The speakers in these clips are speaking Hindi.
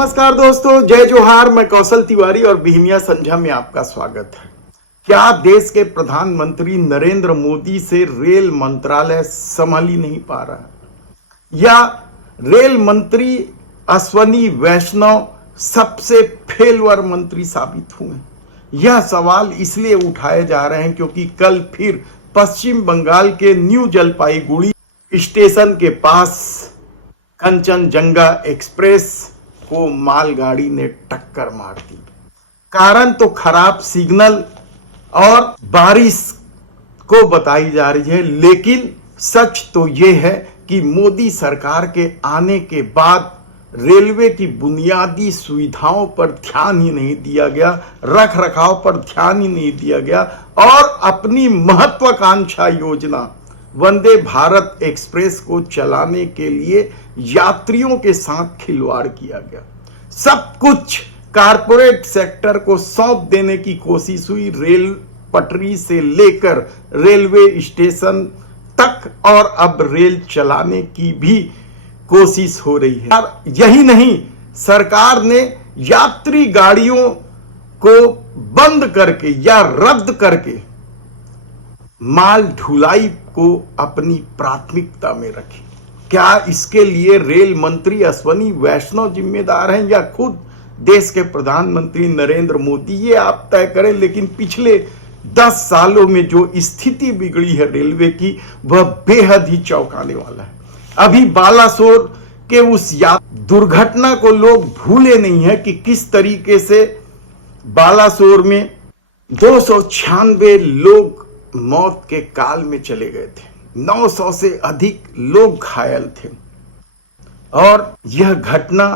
नमस्कार दोस्तों, जय जोहार। मैं कौशल तिवारी और बिहनिया संझा में आपका स्वागत है। क्या देश के प्रधानमंत्री नरेंद्र मोदी से रेल मंत्रालय संभाल ही नहीं पा रहा या रेल मंत्री अश्वनी वैष्णव सबसे फेलवर मंत्री साबित हुए? यह सवाल इसलिए उठाए जा रहे हैं क्योंकि कल फिर पश्चिम बंगाल के न्यू जलपाईगुड़ी स्टेशन के पास कंचनजंगा एक्सप्रेस को मालगाड़ी ने टक्कर मार दी। कारण तो खराब सिग्नल और बारिश को बताई जा रही है, लेकिन सच तो यह है कि मोदी सरकार के आने के बाद रेलवे की बुनियादी सुविधाओं पर ध्यान ही नहीं दिया गया, रख रखाव पर ध्यान ही नहीं दिया गया और अपनी महत्वाकांक्षा योजना वंदे भारत एक्सप्रेस को चलाने के लिए यात्रियों के साथ खिलवाड़ किया गया। सब कुछ कारपोरेट सेक्टर को सौंप देने की कोशिश हुई, रेल पटरी से लेकर रेलवे स्टेशन तक, और अब रेल चलाने की भी कोशिश हो रही है। और यही नहीं, सरकार ने यात्री गाड़ियों को बंद करके या रद्द करके माल ढुलाई को अपनी प्राथमिकता में रखी। क्या इसके लिए रेल मंत्री अश्वनी वैष्णव जिम्मेदार हैं या खुद देश के प्रधानमंत्री नरेंद्र मोदी? ये आप तय करें, लेकिन पिछले 10 सालों में जो स्थिति बिगड़ी है रेलवे की, वह बेहद ही चौंकाने वाला है। अभी बालासोर के उस दुर्घटना को लोग भूले नहीं है कि किस तरीके से बालासोर में 296 लोग मौत के काल में चले गए थे, 900 से अधिक लोग घायल थे। और यह घटना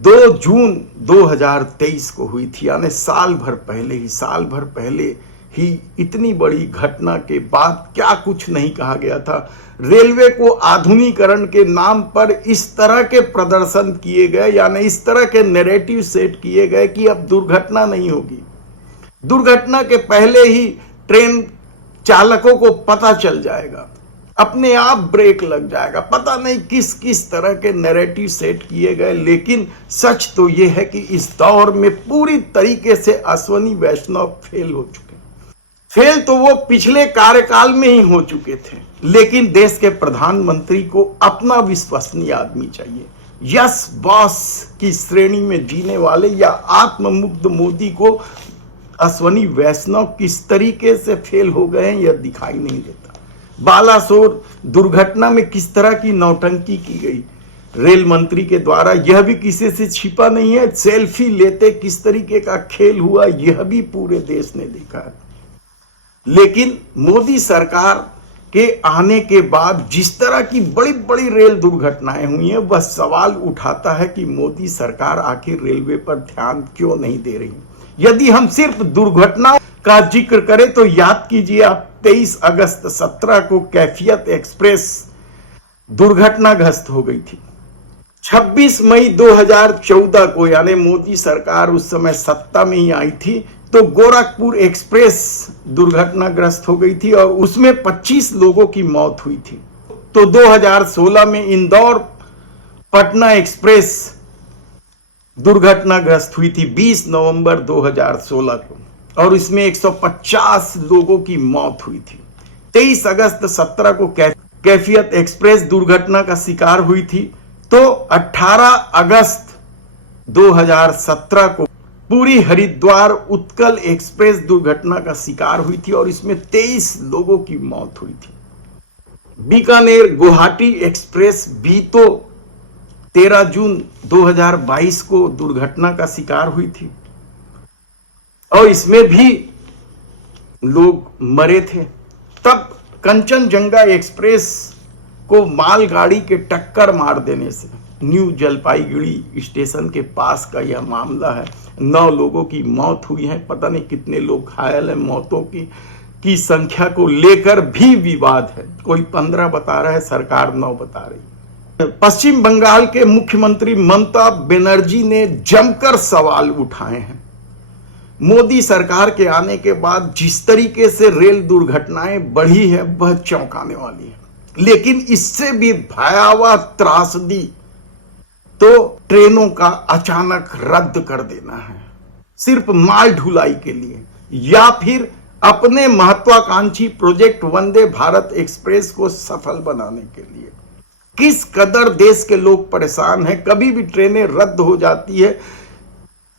2 जून 2023 को हुई थी, यानी साल भर पहले ही इतनी बड़ी घटना के बाद क्या कुछ नहीं कहा गया था। रेलवे को आधुनिकीकरण के नाम पर इस तरह के प्रदर्शन किए गए, यानी इस तरह के नैरेटिव सेट किए गए कि अब दुर्घटना नहीं होगी। दुर्घटना के पहले ही ट्रेन चालकों को पता चल जाएगा, अपने आप ब्रेक लग जाएगा। पता नहीं किस किस तरह के नैरेटिव सेट किए गए, लेकिन सच तो यह है कि इस दौर में पूरी तरीके से अश्वनी वैष्णव फेल हो चुके। फेल तो वो पिछले कार्यकाल में ही हो चुके थे, लेकिन देश के प्रधानमंत्री को अपना विश्वसनीय आदमी चाहिए। यस बॉस की श्रेणी में जीने वाले या आत्ममुग्ध मोदी को अश्वनी वैष्णव किस तरीके से फेल हो गए हैं, यह दिखाई नहीं देता। बालासोर दुर्घटना में किस तरह की नौटंकी की गई रेल मंत्री के द्वारा, यह भी किसी से छिपा नहीं है। सेल्फी लेते किस तरीके का खेल हुआ, यह भी पूरे देश ने देखा है। लेकिन मोदी सरकार के आने के बाद जिस तरह की बड़ी बड़ी रेल दुर्घटनाएं हुई हैं, वह सवाल उठाता है कि मोदी सरकार आखिर रेलवे पर ध्यान क्यों नहीं दे रही। यदि हम सिर्फ दुर्घटना का जिक्र करें तो याद कीजिए, आप 23 अगस्त 17 को कैफियत एक्सप्रेस दुर्घटनाग्रस्त हो गई थी। 26 मई 2014 को, यानी मोदी सरकार उस समय सत्ता में ही आई थी, तो गोरखपुर एक्सप्रेस दुर्घटनाग्रस्त हो गई थी और उसमें 25 लोगों की मौत हुई थी। तो 2016 में इंदौर पटना एक्सप्रेस दुर्घटनाग्रस्त हुई थी 20 नवंबर 2016 को, और इसमें 150 लोगों की मौत हुई थी। 23 अगस्त 17 को कैफियत एक्सप्रेस दुर्घटना का शिकार हुई थी। तो 18 अगस्त 2017 को पूरी हरिद्वार उत्कल एक्सप्रेस दुर्घटना का शिकार हुई थी और इसमें 23 लोगों की मौत हुई थी। बीकानेर गुवाहाटी एक्सप्रेस भी तो 13 जून 2022 को दुर्घटना का शिकार हुई थी और इसमें भी लोग मरे थे। तब कंचनजंगा एक्सप्रेस को मालगाड़ी के टक्कर मार देने से, न्यू जलपाईगुड़ी स्टेशन के पास का यह मामला है। 9 लोगों की मौत हुई है, पता नहीं कितने लोग घायल हैं। मौतों की संख्या को लेकर भी विवाद है, कोई 15 बता रहा है, सरकार 9 बता रही है। पश्चिम बंगाल के मुख्यमंत्री ममता बनर्जी ने जमकर सवाल उठाए हैं। मोदी सरकार के आने के बाद जिस तरीके से रेल दुर्घटनाएं बढ़ी है, वह चौंकाने वाली है। लेकिन इससे भी भयावह त्रासदी तो ट्रेनों का अचानक रद्द कर देना है सिर्फ माल ढुलाई के लिए, या फिर अपने महत्वाकांक्षी प्रोजेक्ट वंदे भारत एक्सप्रेस को सफल बनाने के लिए। किस कदर देश के लोग परेशान हैं, कभी भी ट्रेनें रद्द हो जाती है,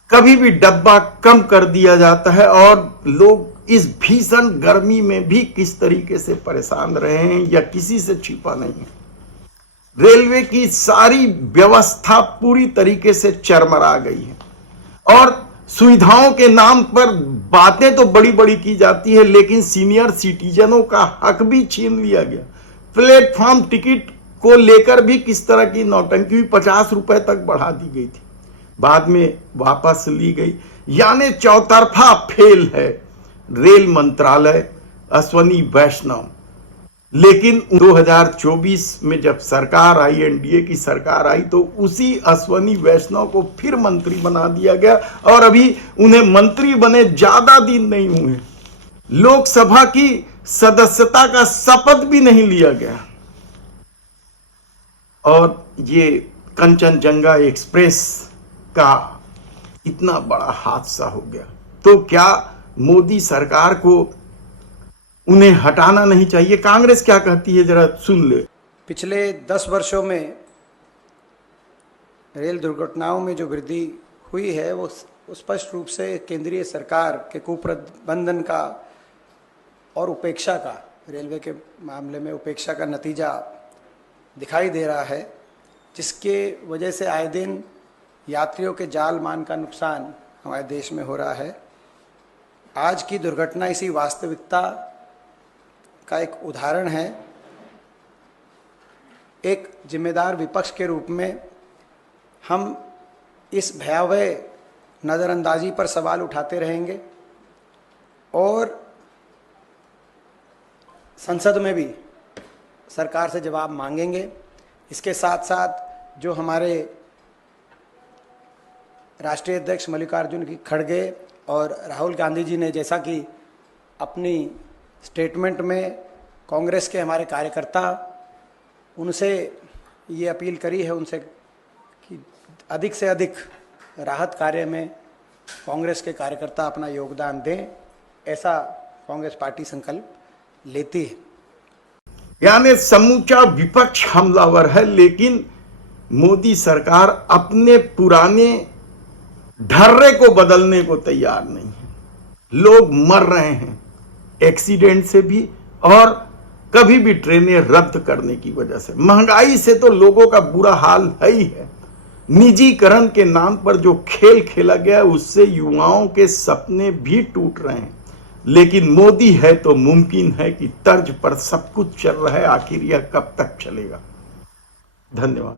कभी भी डब्बा कम कर दिया जाता है, और लोग इस भीषण गर्मी में भी किस तरीके से परेशान रहे हैं या किसी से छिपा नहीं है। रेलवे की सारी व्यवस्था पूरी तरीके से चरमरा गई है और सुविधाओं के नाम पर बातें तो बड़ी बड़ी की जाती है, लेकिन सीनियर सिटीजनों का हक भी छीन लिया गया। प्लेटफॉर्म टिकट को लेकर भी किस तरह की नौटंकी, 50 रुपए तक बढ़ा दी गई थी, बाद में वापस ली गई। यानी चौतरफा फेल है रेल मंत्रालय, अश्वनी वैष्णव। लेकिन 2024 में जब सरकार आई, एनडीए की सरकार आई, तो उसी अश्वनी वैष्णव को फिर मंत्री बना दिया गया और अभी उन्हें मंत्री बने ज्यादा दिन नहीं हुए, लोकसभा की सदस्यता का शपथ भी नहीं लिया गया। और ये कंचनजंगा एक्सप्रेस का इतना बड़ा हादसा हो गया, तो क्या मोदी सरकार को उन्हें हटाना नहीं चाहिए? कांग्रेस क्या कहती है, जरा सुन ले। पिछले 10 वर्षों में रेल दुर्घटनाओं में जो वृद्धि हुई है वो स्पष्ट रूप से केंद्रीय सरकार के कुप्रबंधन का और उपेक्षा का, रेलवे के मामले में उपेक्षा का नतीजा दिखाई दे रहा है, जिसके वजह से आए दिन यात्रियों के जान माल का नुकसान हमारे देश में हो रहा है। आज की दुर्घटना इसी वास्तविकता का एक उदाहरण है। एक जिम्मेदार विपक्ष के रूप में हम इस भयावह नज़रअंदाजी पर सवाल उठाते रहेंगे और संसद में भी सरकार से जवाब मांगेंगे। इसके साथ साथ जो हमारे राष्ट्रीय अध्यक्ष मल्लिकार्जुन खड़गे और राहुल गांधी जी ने, जैसा कि अपनी स्टेटमेंट में कांग्रेस के हमारे कार्यकर्ता, उनसे ये अपील करी है उनसे कि अधिक से अधिक राहत कार्य में कांग्रेस के कार्यकर्ता अपना योगदान दें, ऐसा कांग्रेस पार्टी संकल्प लेती है। यानी समूचा विपक्ष हमलावर है, लेकिन मोदी सरकार अपने पुराने ढर्रे को बदलने को तैयार नहीं है। लोग मर रहे हैं एक्सीडेंट से भी और कभी भी ट्रेनें रद्द करने की वजह से। महंगाई से तो लोगों का बुरा हाल है ही है। निजीकरण के नाम पर जो खेल खेला गया उससे युवाओं के सपने भी टूट रहे हैं। लेकिन मोदी है तो मुमकिन है कि तर्ज पर सब कुछ चल रहा है, आखिर यह कब तक चलेगा? धन्यवाद।